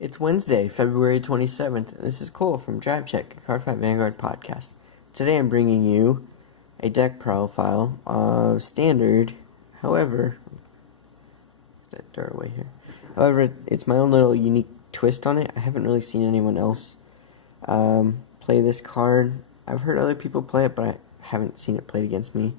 It's Wednesday, February 27th, and this is Cole from Drivecheck, a Card Fight Vanguard podcast. Today I'm bringing you a deck profile of Standard. However, that dirt away here. However, it's my own little unique twist on it. I haven't really seen anyone else play this card. I've heard other people play it, but I haven't seen it played against me.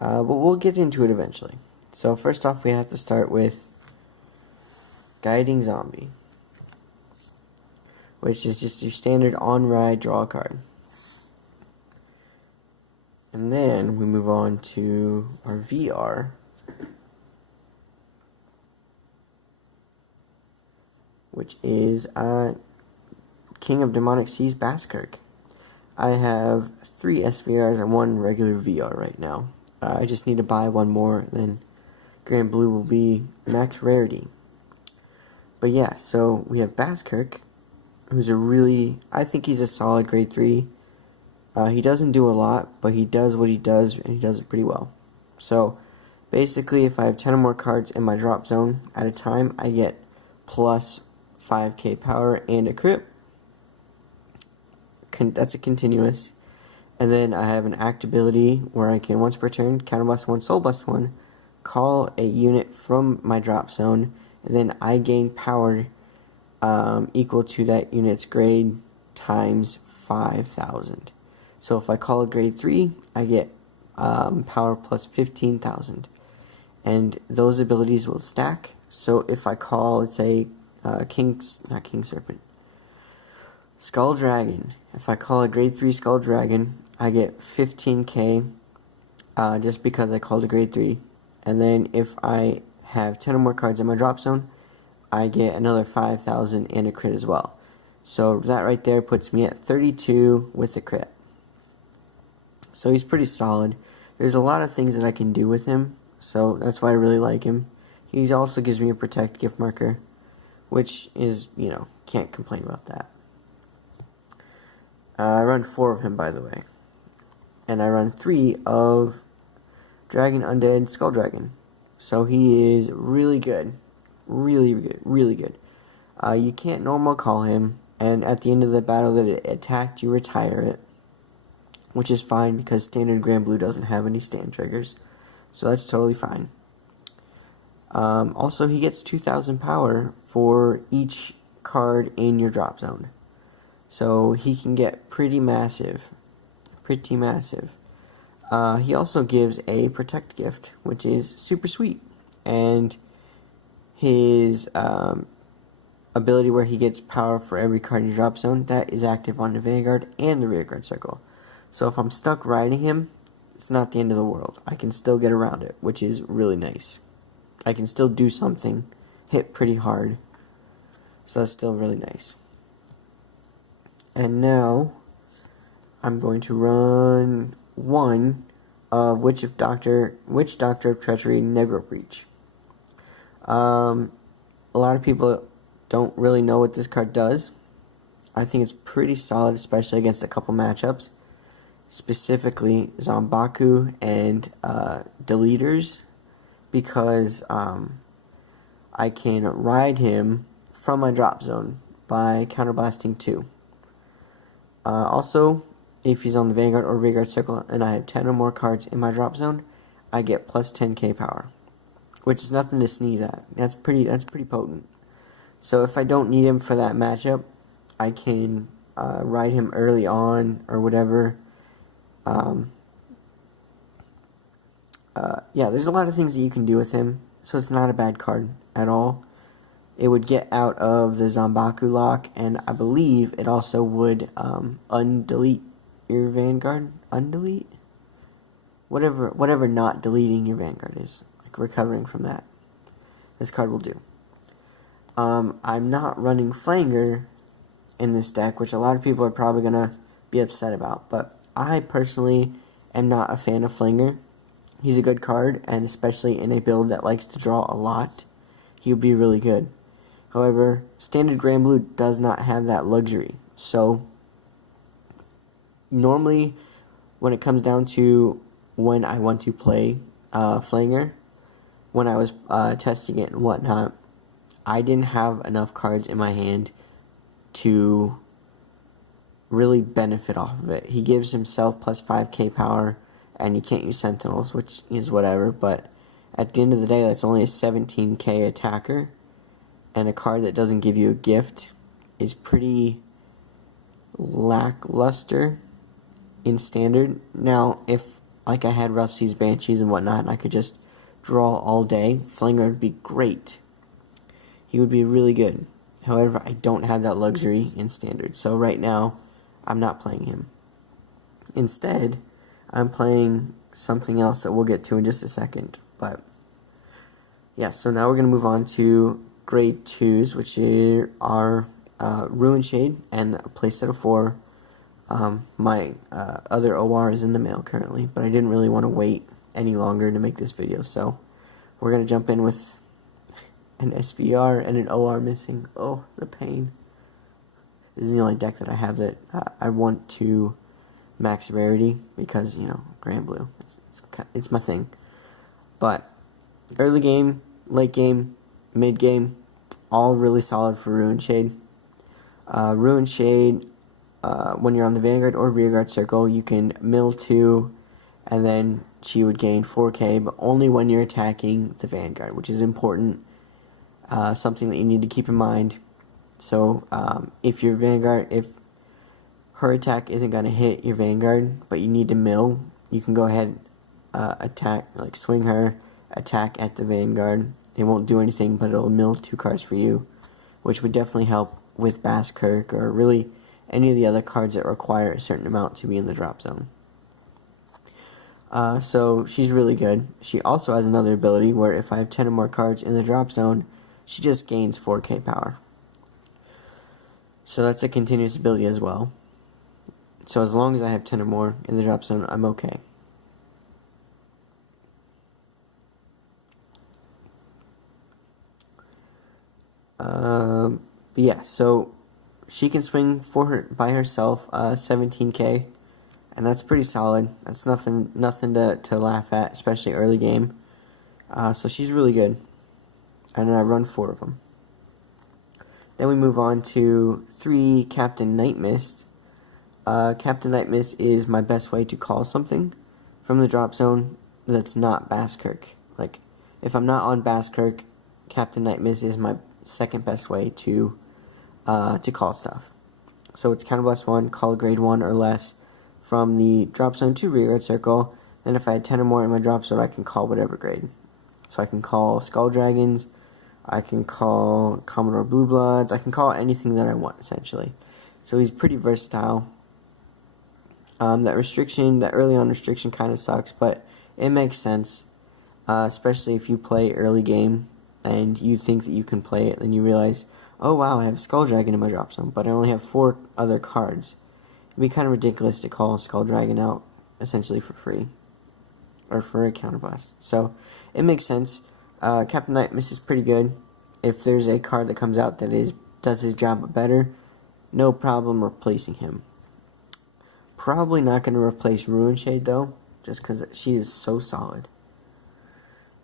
But we'll get into it eventually. So first off, we have to start with Guiding Zombie, which is just your standard on-ride draw card. And then we move on to our VR, which is King of Demonic Seas Baskirk. I have 3 SVRs and 1 regular VR right now. I just need to buy one more, then Granblue will be max rarity. But yeah, so we have Baskirk, who's I think he's a solid grade 3. He doesn't do a lot, but he does what he does, and he does it pretty well. So, basically, if I have 10 or more cards in my drop zone at a time, I get plus 5k power and a crit. That's a continuous. And then I have an act ability where I can, once per turn, counterblast 1, soul blast 1, call a unit from my drop zone, and then I gain power equal to that unit's grade times 5,000. So if I call a grade 3, I get power plus 15,000. And those abilities will stack. So if I call, let's say, Skull Dragon. If I call a grade 3 Skull Dragon, I get 15k just because I called a grade 3. And then if I have 10 or more cards in my drop zone, I get another 5,000 and a crit as well. So that right there puts me at 32 with a crit. So he's pretty solid. There's a lot of things that I can do with him, so that's why I really like him. He also gives me a protect gift marker, which is, can't complain about that. I run 4 of him, by the way. And I run 3 of Dragon Undead Skull Dragon. So he is really good. Really good. Really good. You can't normal call him, and at the end of the battle that it attacked, you retire it. Which is fine because standard Granblue doesn't have any stand triggers. So that's totally fine. Also, he gets 2,000 power for each card in your drop zone. So he can get pretty massive. Pretty massive. He also gives a protect gift, which is super sweet. And his ability where he gets power for every card in your drop zone, that is active on the Vanguard and the rearguard circle. So if I'm stuck riding him, it's not the end of the world. I can still get around it, which is really nice. I can still do something, hit pretty hard. So that's still really nice. And now, I'm going to run 1 of Witch Doctor of Treachery Negro Breach. A lot of people don't really know what this card does. I think it's pretty solid, especially against a couple matchups. Specifically Zombaku and Deleters, because I can ride him from my drop zone by counterblasting 2. Also, if he's on the Vanguard or rearguard circle and I have 10 or more cards in my drop zone, I get plus 10k power, which is nothing to sneeze at. That's pretty potent. So if I don't need him for that matchup, I can ride him early on or whatever. Yeah, there's a lot of things that you can do with him, so it's not a bad card at all. It would get out of the Zombaku lock, and I believe it also would undelete your Vanguard. Undelete? Whatever not deleting your Vanguard is, like recovering from that. This card will do. I'm not running Flanger in this deck, which a lot of people are probably going to be upset about, but I personally am not a fan of Flanger. He's a good card, and especially in a build that likes to draw a lot, he would be really good. However, standard Granblue does not have that luxury. So, normally, when it comes down to when I want to play Flanger, when I was testing it and whatnot, I didn't have enough cards in my hand to really benefit off of it. He gives himself plus 5k power, and you can't use Sentinels, which is whatever, but at the end of the day, that's only a 17k attacker, and a card that doesn't give you a gift is pretty lackluster in Standard. Now, if like I had Rough Seas, Banshees, and whatnot, and I could just draw all day, Flanger would be great. He would be really good. However, I don't have that luxury in Standard, so right now, I'm not playing him. Instead, I'm playing something else that we'll get to in just a second. But yeah, so now we're going to move on to grade 2s, which are Ruin Shade and a playset of 4. My other OR is in the mail currently, but I didn't really want to wait any longer to make this video, so we're going to jump in with an SVR and an OR missing. Oh, the pain. This is the only deck that I have that I want to max rarity because, you know, Granblue. It's my thing. But early game, late game, mid game, all really solid for Ruin Shade. Ruin Shade, when you're on the Vanguard or Rearguard circle, you can mill 2, and then she would gain 4k, but only when you're attacking the Vanguard, which is important. Something that you need to keep in mind. So, if your Vanguard, if her attack isn't going to hit your Vanguard, but you need to mill, you can go ahead, attack, like swing her, attack at the Vanguard. It won't do anything, but it'll mill 2 cards for you, which would definitely help with Basskirk, or really any of the other cards that require a certain amount to be in the drop zone. So she's really good. She also has another ability where if I have 10 or more cards in the drop zone, she just gains 4k power. So that's a continuous ability as well. So as long as I have 10 or more in the drop zone, I'm okay. But yeah, so she can swing for her by herself 17k, and that's pretty solid. That's nothing to laugh at, especially early game. So she's really good, and I run 4 of them. Then we move on to 3 Captain Nightmist. Captain Nightmist is my best way to call something from the drop zone that's not Basskirk. Like, if I'm not on Basskirk, Captain Nightmist is my second best way to call stuff. So it's Counterblast 1, call grade 1 or less from the drop zone to Rearguard circle. Then if I had 10 or more in my drop zone, I can call whatever grade. So I can call Skull Dragons, I can call Commodore Blue Bloods, I can call anything that I want, essentially. So he's pretty versatile. That restriction, that early on restriction kind of sucks, but it makes sense, especially if you play early game and you think that you can play it, and you realize, oh wow, I have Skull Dragon in my drop zone, but I only have 4 other cards. It'd be kind of ridiculous to call Skull Dragon out, essentially for free, or for a counterblast. So, it makes sense. Captain Nightmist is pretty good. If there's a card that comes out that does his job better, no problem replacing him. Probably not going to replace Ruin Shade, though, just because she is so solid.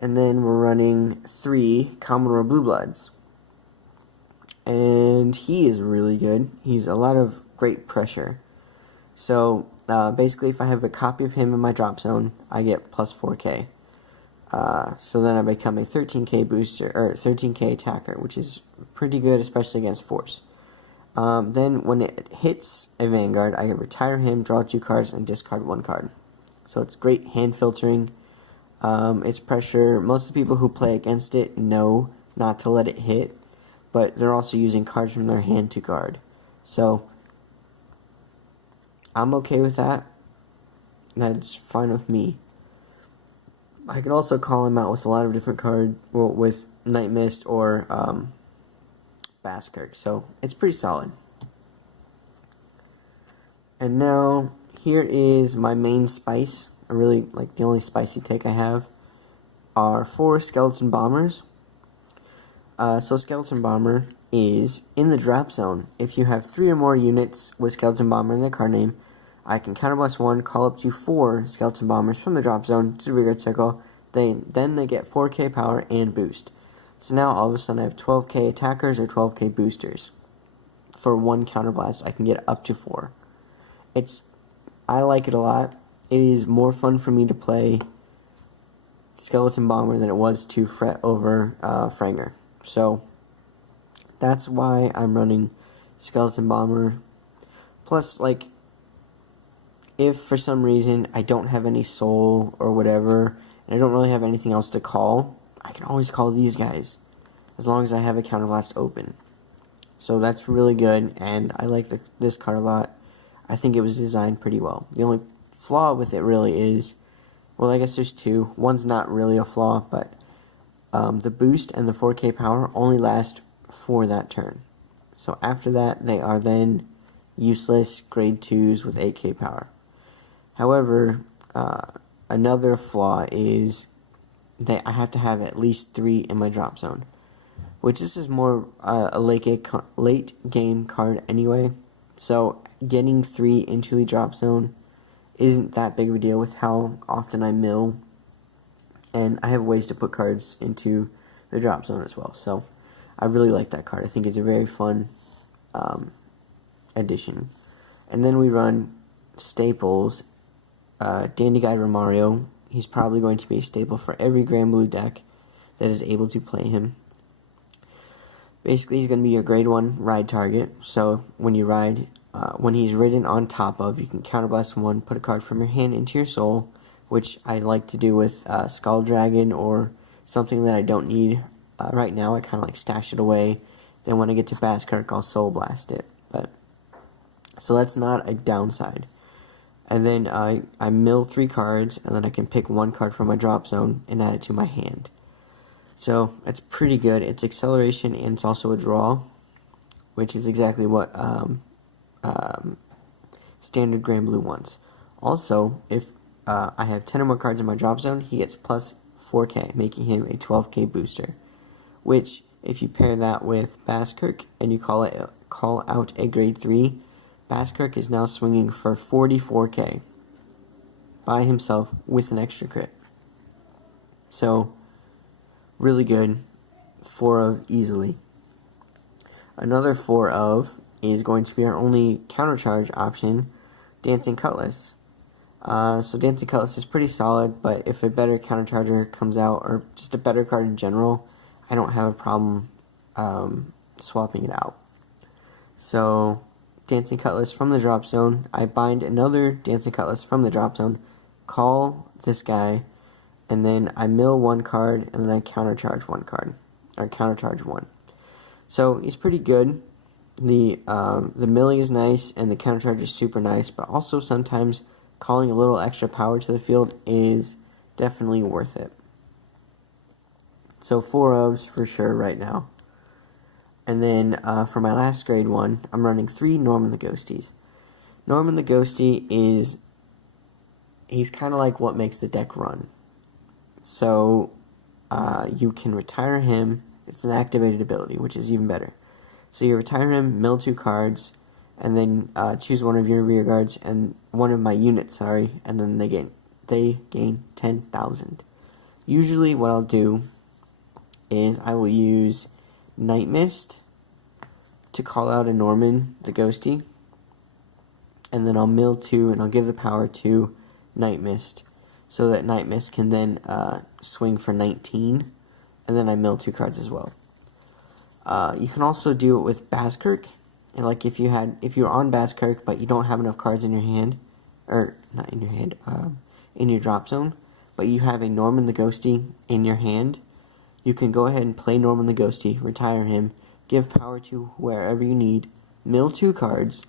And then we're running 3 Commodore Blue Bloods. And he is really good. He's a lot of great pressure. So, basically, if I have a copy of him in my drop zone, I get plus 4k. So then I become a 13k booster, or 13k attacker, which is pretty good, especially against Force. Then when it hits a Vanguard, I can retire him, draw 2 cards, and discard 1 card. So it's great hand filtering. It's pressure. Most of the people who play against it know not to let it hit, but they're also using cards from their hand to guard. So I'm okay with that. That's fine with me. I can also call him out with a lot of different cards, well, with Nightmist or Basskirk, so it's pretty solid. And now, here is my main spice. I really, like, the only spicy take I have are 4 Skeleton Bombers. So Skeleton Bomber is in the drop zone. If you have 3 or more units with Skeleton Bomber in their card name, I can Counterblast 1, call up to 4 Skeleton Bombers from the drop zone to the Rearguard circle. Then they get 4k power and boost. So now all of a sudden I have 12k attackers or 12k boosters. For one counterblast, I can get up to 4. I like it a lot. It is more fun for me to play Skeleton Bomber than it was to fret over Franger. So that's why I'm running Skeleton Bomber. Plus, like, if for some reason I don't have any soul or whatever, and I don't really have anything else to call, I can always call these guys, as long as I have a counterblast open. So that's really good, and I like this card a lot. I think it was designed pretty well. The only flaw with it really is, well, I guess there's two. One's not really a flaw, but the boost and the 4k power only last for that turn. So after that, they are then useless grade 2s with 8k power. However, another flaw is that I have to have at least 3 in my drop zone, which this is more a late game card anyway. So getting 3 into the drop zone isn't that big of a deal with how often I mill, and I have ways to put cards into the drop zone as well. So I really like that card. I think it's a very fun addition. And then we run staples. Dandy Guy Romario. He's probably going to be a staple for every Granblue deck that is able to play him. Basically, he's going to be your grade 1 ride target. So when you ride, when he's ridden on top of, you can counterblast 1, put a card from your hand into your soul, which I like to do with Skull Dragon or something that I don't need right now. I kind of like stash it away. Then when I get to Baskerk, I'll Soul Blast it. So that's not a downside. And then I mill 3 cards, and then I can pick 1 card from my drop zone and add it to my hand. So that's pretty good. It's acceleration, and it's also a draw, which is exactly what standard Granblue wants. Also, if I have 10 or more cards in my drop zone, he gets plus 4k, making him a 12k booster. Which, if you pair that with Baskerk and you call out a grade 3, Baskerk is now swinging for 44k by himself with an extra crit. So, really good. 4 of easily. Another 4 of is going to be our only countercharge option, Dancing Cutlass. So Dancing Cutlass is pretty solid, but if a better countercharger comes out, or just a better card in general, I don't have a problem swapping it out. So Dancing Cutlass from the drop zone. I bind another Dancing Cutlass from the drop zone, call this guy, and then I mill 1 card, and then I countercharge 1 card, or countercharge 1. So he's pretty good. The milling is nice, and the countercharge is super nice, but also sometimes calling a little extra power to the field is definitely worth it. So 4 ofs for sure right now. And then for my last grade 1, I'm running 3 Norman the Ghosties. Norman the Ghostie he's kind of like what makes the deck run. So you can retire him. It's an activated ability, which is even better. So you retire him, mill 2 cards, and then choose one of your rear guards and one of my units, and then they gain 10,000. Usually what I'll do is I will use Night Mist to call out a Norman the Ghostie, and then I'll mill 2 and I'll give the power to Night Mist, so that Night Mist can then swing for 19, and then I mill 2 cards as well. You can also do it with Baskerk, and like if you're on Baskerk but you don't have enough cards in your hand, or not in your hand, in your drop zone, but you have a Norman the Ghostie in your hand, you can go ahead and play Norman the Ghostie, retire him, give power to wherever you need, mill 2 cards,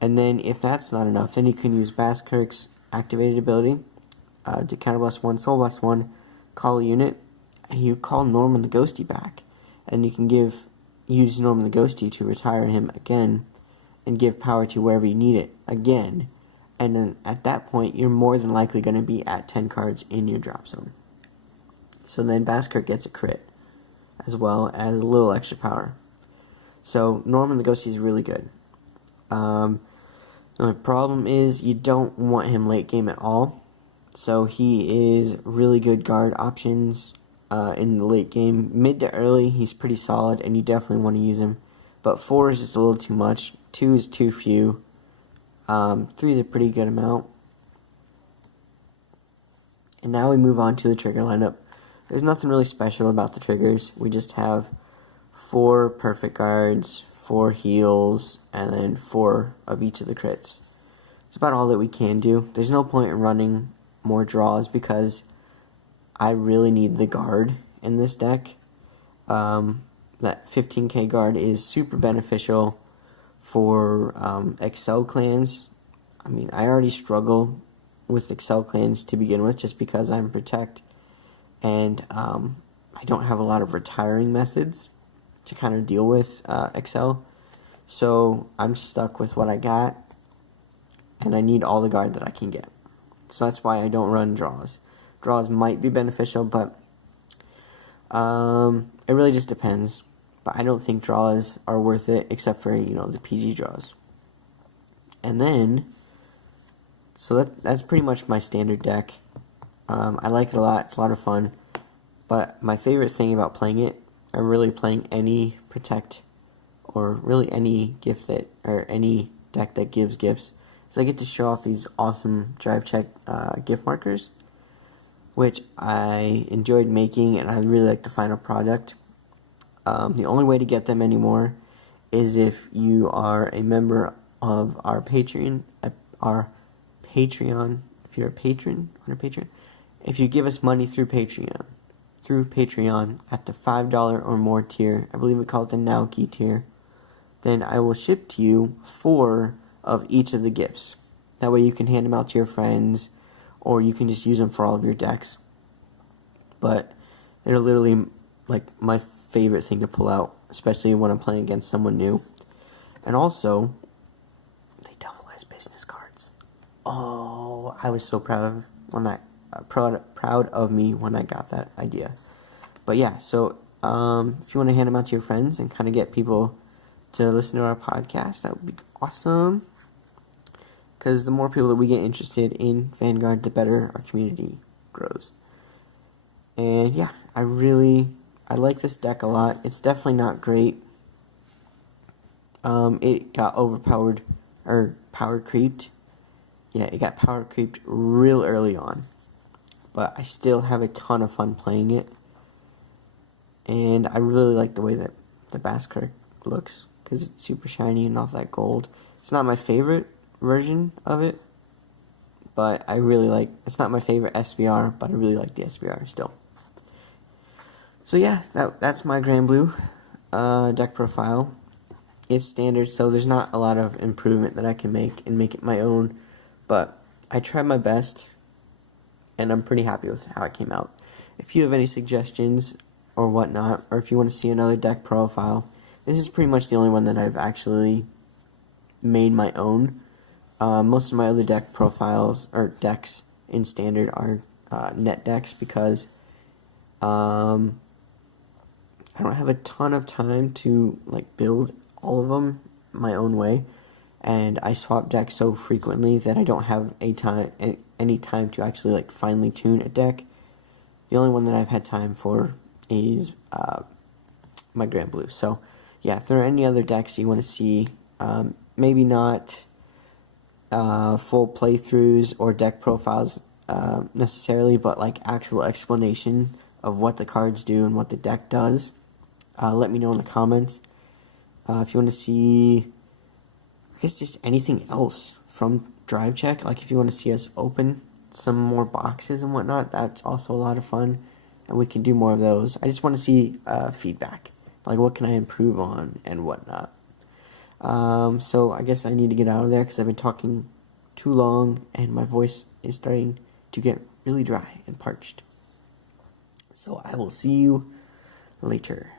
and then if that's not enough, then you can use Baskerk's activated ability to counterblast 1, soul blast 1, call a unit, and you call Norman the Ghostie back, and you can use Norman the Ghostie to retire him again, and give power to wherever you need it again, and then at that point you're more than likely going to be at 10 cards in your drop zone. So then Baskerk gets a crit, as well as a little extra power. So Norman the Ghostie is really good. The only problem is you don't want him late game at all. So he is really good guard options in the late game. Mid to early, he's pretty solid, and you definitely want to use him. But 4 is just a little too much. 2 is too few. 3 is a pretty good amount. And now we move on to the trigger lineup. There's nothing really special about the triggers. We just have 4 perfect guards, 4 heals, and then 4 of each of the crits. It's about all that we can do. There's no point in running more draws because I really need the guard in this deck. That 15k guard is super beneficial for Excel clans. I mean, I already struggle with Excel clans to begin with just because I'm Protect, and I don't have a lot of retiring methods to kind of deal with Excel, so I'm stuck with what I got, and I need all the guard that I can get. So that's why I don't run draws. Draws might be beneficial, but it really just depends. But I don't think draws are worth it, except for, the PG draws. And then, so that's pretty much my standard deck. I like it a lot. It's a lot of fun. But my favorite thing about playing it, or really playing any Protect, or really any any deck that gives gifts, is I get to show off these awesome drive check gift markers, which I enjoyed making, and I really like the final product. The only way to get them anymore is if you are a member of our Patreon. If you're a patron on our Patreon, if you give us money through Patreon at the $5 or more tier, I believe we call it the Now Key tier, then I will ship to you 4 of each of the gifts. That way you can hand them out to your friends, or you can just use them for all of your decks. But they're literally like my favorite thing to pull out, especially when I'm playing against someone new. And also, they double as business cards. Oh, I was so proud of me when I got that idea. But yeah, so if you want to hand them out to your friends and kind of get people to listen to our podcast, that would be awesome. Because the more people that we get interested in Vanguard, the better our community grows. And yeah, I like this deck a lot. It's definitely not great. It got overpowered, or power creeped. Yeah, it got power creeped real early on. But I still have a ton of fun playing it. And I really like the way that the Baskirk looks, because it's super shiny and all that gold. It's not my favorite version of it, but I really like, it's not my favorite SVR, but I really like the SVR still. So yeah, that's my Granblue deck profile. It's standard, so there's not a lot of improvement that I can make and make it my own, but I tried my best, and I'm pretty happy with how it came out. If you have any suggestions or whatnot, or if you want to see another deck profile, this is pretty much the only one that I've actually made my own. Most of my other deck profiles, or decks in Standard, are net decks, because I don't have a ton of time to build all of them my own way, and I swap decks so frequently that I don't have any time to actually finely tune a deck. The only one that I've had time for is my Granblue. So yeah, if there are any other decks you want to see, maybe not full playthroughs or deck profiles necessarily, but actual explanation of what the cards do and what the deck does, let me know in the comments. If you want to see, I guess, just anything else from Drive Check, if you want to see us open some more boxes and whatnot, that's also a lot of fun, and we can do more of those. I just want to see feedback, what can I improve on and whatnot. So I guess I need to get out of there because I've been talking too long and my voice is starting to get really dry and parched. So I will see you later.